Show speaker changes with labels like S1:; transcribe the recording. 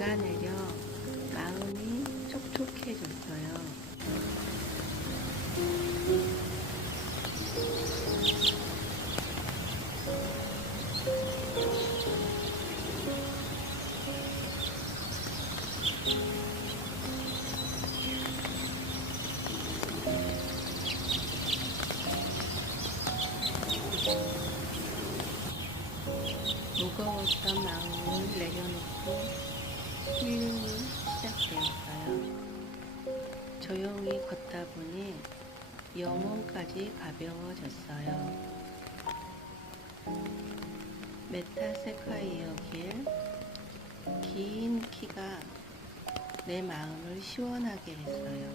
S1: 비가 내려 마음이 촉촉해졌어요. 무거웠던 마음을 내려놓고 힐링이 시작되었어요. 조용히 걷다 보니 영혼까지 가벼워졌어요. 메타세콰이어 길, 긴 키가 내 마음을 시원하게 했어요.